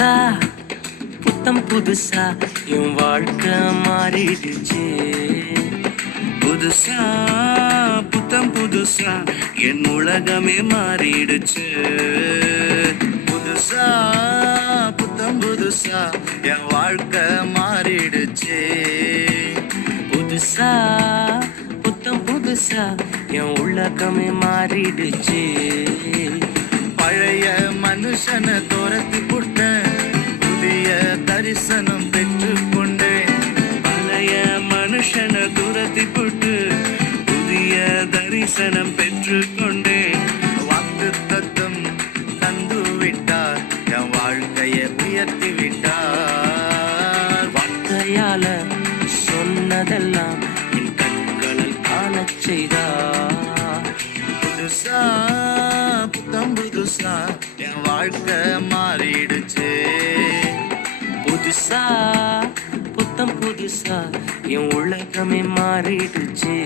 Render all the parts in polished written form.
புதுசா புத்தம் புதுசா என் வாழ்க்கை மாறிடுச்சு. புதுசா புத்தம் புதுசா என் உலகமே மாறிடுச்சு. புதுசா புத்தம் புதுசா என் வாழ்க்கை மாறிடுச்சு. புதுசா புத்தம் புதுசா என் உலகமே மாறிடுச்சு. பழைய மனுஷனை துரத்தி புட்ட புதிய தரிசனம் பெற்றுக்கொண்டேன். பழைய மனுஷனை துரத்தி புட்டு புதிய தரிசனம் பெற்றுக்கொண்டேன். வாக்கு தத்தம் தந்து விட்டார், என் வாழ்க்கையை உயர்த்தி விட்டார். வார்த்தையால சொன்னதெல்லாம் என் கண்களில் காணச் செய்தார். புதுசா புத்தம் புதுசா என் வாழ்க்கை மாறிடுச்சு. புதுசா புத்தம் புதுசா என் உலகமே மாறிடுச்சு.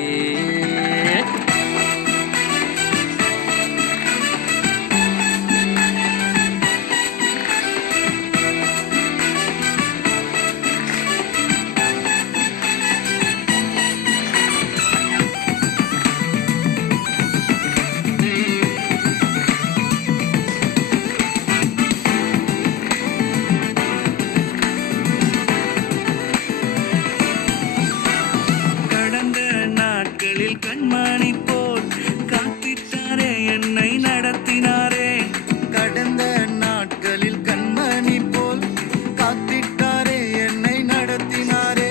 கண்மணி போல் காத்திட்டாரே, என்னை நடத்தினாரே. கடந்த நாட்களில் கண்மணி போல் காத்திட்டாரே, என்னை நடத்தினாரே.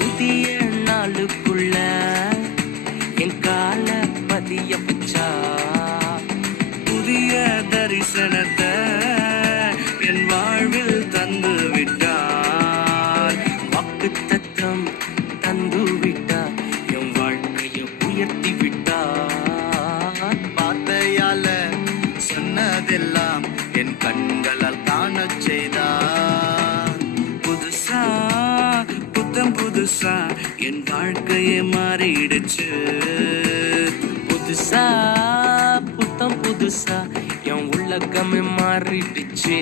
புதிய நாளுக்குள்ள என் கால பதிய வச்சா. புதிய தரிசனத்தை என் வாழ்வில் தந்து விட்டார். வாக்கு தத்தம் தந்து விட்டார், உயர்த்தி விட்டார். வார்த்தையால சொன்னதெல்லாம் என் கண்களால் காணச் செய்தார். புதுசா புத்தம் புதுசா என் வாழ்க்கையே மாறிடுச்சு. புதுசா புத்தம் புதுசா என் உலகமே மாறிடுச்சு.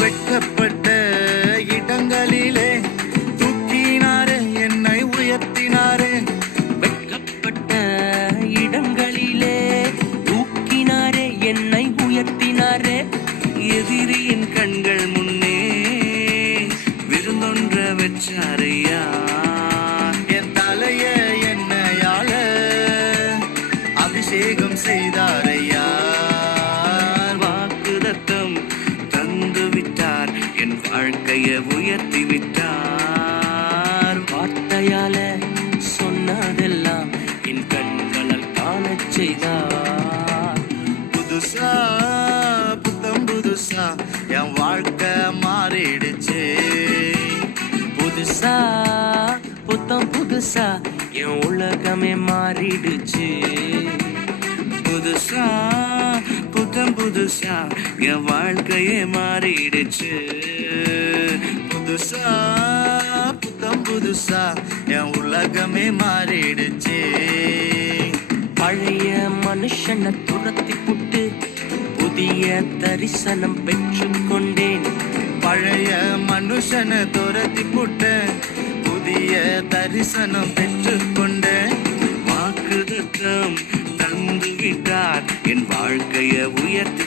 வெட்கப்பட்ட இடங்களிலே தூக்கினாரே, என்னை உயர்த்தினாரே. வெட்கப்பட்ட இடங்களிலே தூக்கினாரே, என்னை உயர்த்தினாரே. எதிரியின் கண்கள் முன்னே விருந்தொன்ற வச்சாரையா. என் தலைய என்னையால அபிஷேகம் செய்தாரையா. வாக்குதத்தம் தந்து விட்டார், என் வாழ்க்கையை உயர்த்தி விட்டார். வார்த்தையால சொன்னதெல்லாம் என் கண்களால் காணச் செய்தார். புதுசா புத்தம் புதுசா என் வாழ்க்கை மாறிடுச்சு. புதுசா புத்தம் புதுசா என் உலகமே மாறிடுச்சு. புதுசா புத்தம் புதுசா என் வாழ்க்கையே மாறிடுச்சு. புதுசா புத்தம் புதுசா என் உலகமே மாறிடுச்சு. பழைய மனுஷனை துரத்தி புட்டு புதிய தரிசனம் பெற்றுக்கொண்டேன். பழைய மனுஷனை துரத்தி புட்டு புதிய தரிசனம் பெற்றுக்கொண்டேன். வாக்குதத்தம் தந்து விட்டார், என் வாழ்க்கையை உயர்த்தி